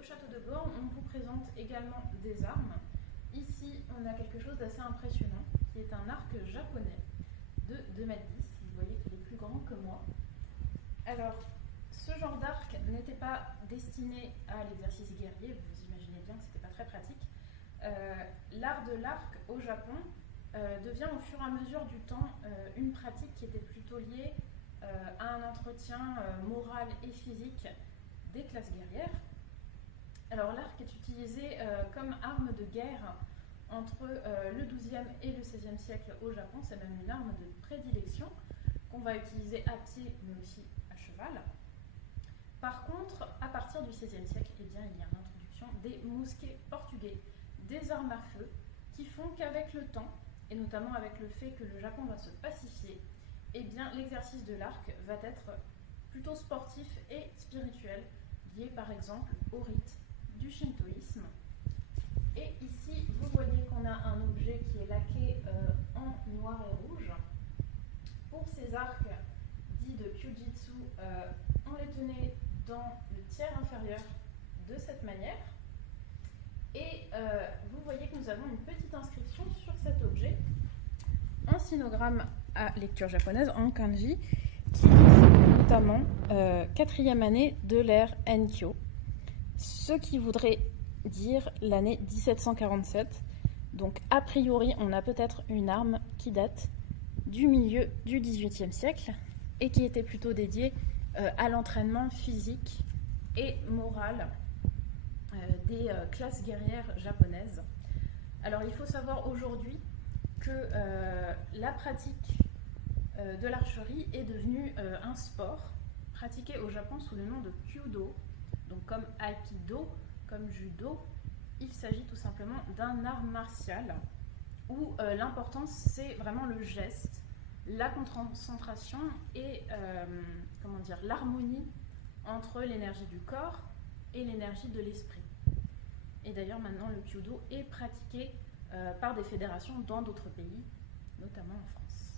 Au château de Borne, on vous présente également des armes. Ici, on a quelque chose d'assez impressionnant, qui est un arc japonais de 2,10 m. Vous voyez qu'il est plus grand que moi. Alors, ce genre d'arc n'était pas destiné à l'exercice guerrier, vous imaginez bien que ce n'était pas très pratique. L'art de l'arc au Japon devient au fur et à mesure du temps une pratique qui était plutôt liée à un entretien moral et physique des classes guerrières. Alors l'arc est utilisé comme arme de guerre entre le XIIe et le XVIe siècle au Japon. C'est même une arme de prédilection qu'on va utiliser à pied mais aussi à cheval. Par contre, à partir du XVIe siècle, eh bien, il y a l'introduction des mousquets portugais, des armes à feu qui font qu'avec le temps, et notamment avec le fait que le Japon va se pacifier, eh bien, l'exercice de l'arc va être plutôt sportif et spirituel, lié par exemple au rite du shintoïsme. Et ici, vous voyez qu'on a un objet qui est laqué en noir et rouge. Pour ces arcs dits de Kyujitsu, on les tenait dans le tiers inférieur de cette manière. Et vous voyez que nous avons une petite inscription sur cet objet, un sinogramme à lecture japonaise en kanji, qui est notamment 4e année de l'ère Enkyo, ce qui voudrait dire l'année 1747. Donc a priori, on a peut-être une arme qui date du milieu du XVIIIe siècle et qui était plutôt dédiée à l'entraînement physique et moral des classes guerrières japonaises. Alors il faut savoir aujourd'hui que la pratique de l'archerie est devenue un sport pratiqué au Japon sous le nom de Kyudo. Donc comme Aikido, comme Judo, il s'agit tout simplement d'un art martial où l'importance c'est vraiment le geste, la concentration et l'harmonie entre l'énergie du corps et l'énergie de l'esprit. Et d'ailleurs maintenant le Kyudo est pratiqué par des fédérations dans d'autres pays, notamment en France.